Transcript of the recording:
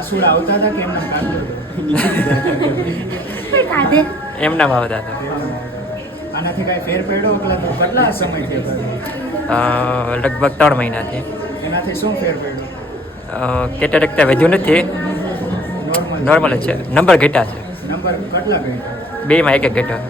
વાસુડા આવતા હતા કે એમના કાઢે એમના આવતા હતા. આનાથી કાંઈ ફેર પડ્યો કેટલા સમય થયો? લગભગ 3 મહિનાથી. એનાથી શું ફેર પડ્યો? કેટેરેક્ટ વધ્યું નથી, નોર્મલ નોર્મલ જ છે. નંબર ઘટ્યા છે, નંબર કેટલા ઘટ્યા? 2માં 1 ઘટ્યો.